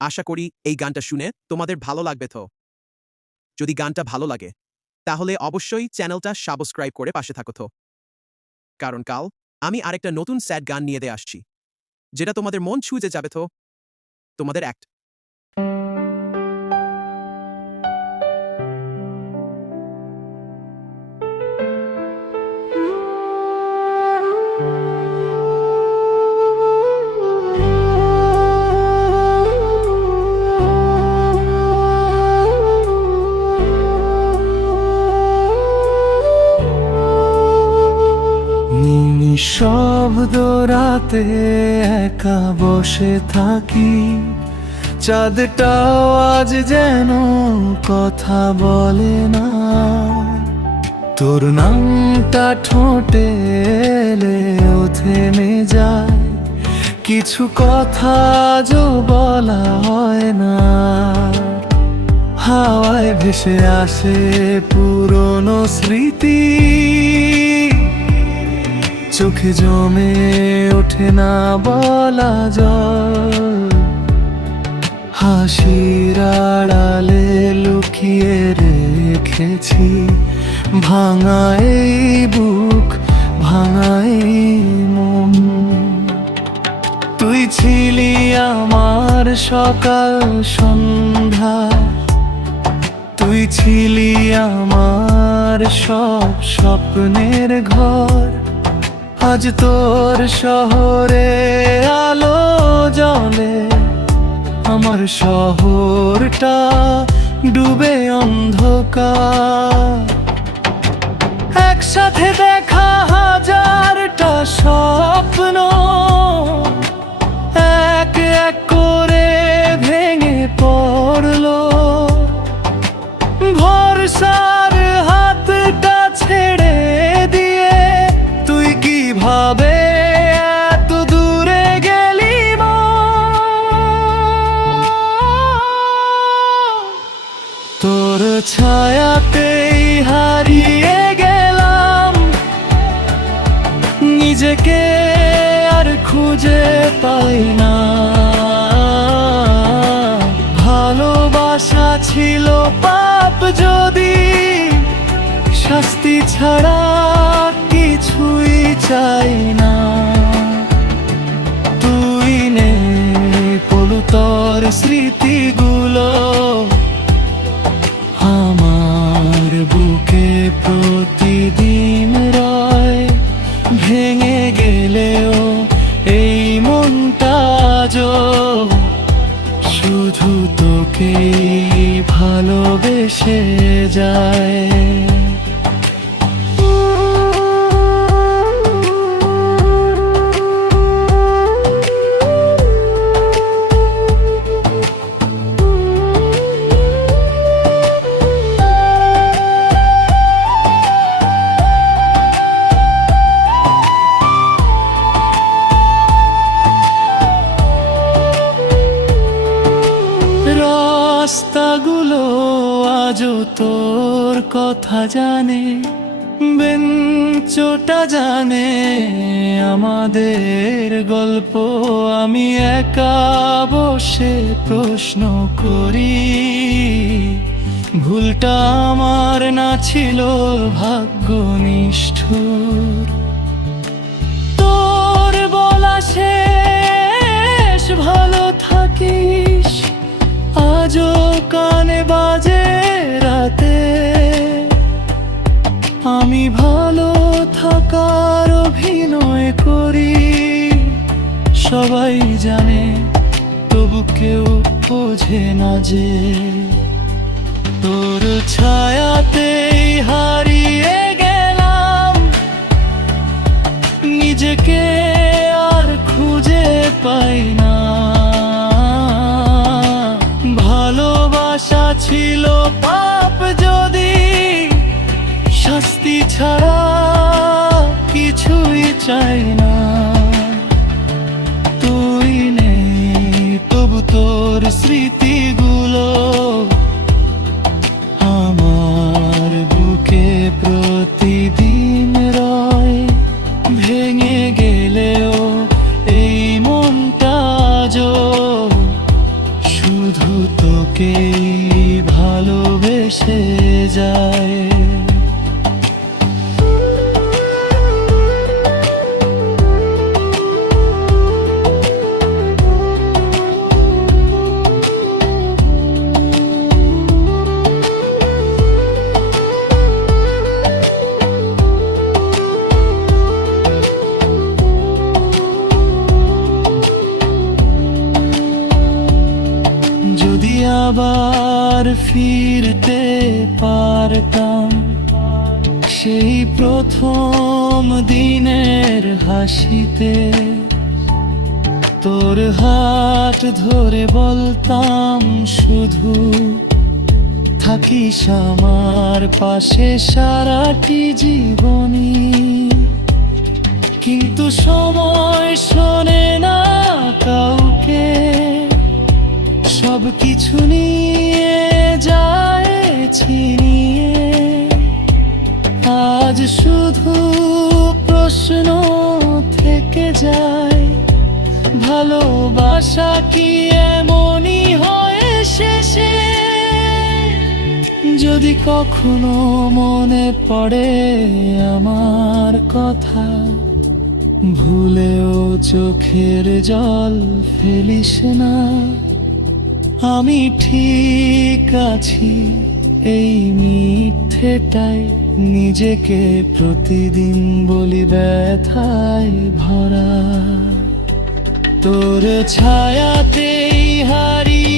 আশা করি এই গানটা শুনে তোমাদের ভালো লাগবে তো। যদি গানটা ভালো লাগে তাহলে অবশ্যই চ্যানেলটা সাবস্ক্রাইব করে পাশে থাকো তো। কারণ কাল আমি আরেকটা নতুন স্যাড গান নিয়ে আসছি, যেটা তোমাদের মন ছুঁয়ে যাবে তো। তোমাদের অ্যাক্ট নিঃশব্দ রাতে একা বসে থাকি, চাঁদটাও আজ যেন কথা বলে না। তোর নামটা ঠোঁটে এলেও থেমে যায়, কিছু কথা আজও বলা হয় না। হাওয়ায় ভেসে আসে পুরনো স্মৃতি, চোখে জমে ওঠে না বলা জল। হাসির আড়ালে লুকিয়ে রেখেছি ভাঙা এই বুক, ভাঙা এই মন। তুই ছিলি আমার সকাল সন্ধ্যা, তুই ছিলি আমার সব স্বপ্নের ঘর। আজ তোর শহরে আলো জ্বলে, আমার শহরটা ডুবে অন্ধকার। একসাথে দেখা হাজারটা স্বপ্ন এক এক করে ভেঙে পড়লো। ভরসার হাতটা ছেড়ে দিয়ে তুই কিভাবে এত দূরে গেলি তোর ছায়াতেই হারিয়ে গেলাম নিজেকে, আর খুঁজে পাই না। ভালোবাসা ছিল পাপ যদি, শাস্তি ছাড়া কিছুই চাই না। তুই নেই পলুতর স্মৃতিগুলো আমার বুকে প্রতিদিন রয়। ভেঙে গেলেও এই মনটা আজও শুধু তোকেই ভালোবেসে যায়। রাস্তাগুলো আজও তোর কথা জানে, বেঞ্চটা জানে আমাদের গল্প। আমি একা বসে প্রশ্ন করি, ভুলটা আমার না ছিল ভাগ্য নিষ্ঠুর। তোর বলা শেষ ভালো থাকিস আজও কানে বাজে রাতে। আমি ভালো থাকার অভিনয় করি, সবাই জানে তবু কেউ বোঝে না যে তোর ছায়াতেই হারিয়ে গেলাম নিজেকে, আর খুঁজে পাই না। ভালোবাসা ছিল পাপ যদি, শাস্তি ছাড়া কিছুই চাই না। তুই নেই তবু তোর স্মৃতিগুলো আমার বুকে প্রতিদিন রয়। ভেঙে গেলেও এই মনটা আজও শুধু তোকেই ভালোবেসে যায়। যদি আবার ফিরতে পারতাম সেই প্রথম দিনের হাসিতে, তোর হাত ধরে বলতাম শুধু থাকিস আমার পাশে সারাটি জীবনী। কিন্তু সময় শোনে না কাউকে, সব কিছু নিয়ে যায় ছিনিয়ে। আজ শুধু প্রশ্ন থেকে যায়, ভালোবাসা কি এমনই হয় শেষে? যদি কখনো মনে পড়ে আমার কথা, ভুলেও চোখের জল ফেলিস না। আমি ঠিক আছি এই মিথ্যেটাই নিজেকে প্রতিদিন বলি ব্যথায় ভরা। তোর ছায়াতেই হারিয়ে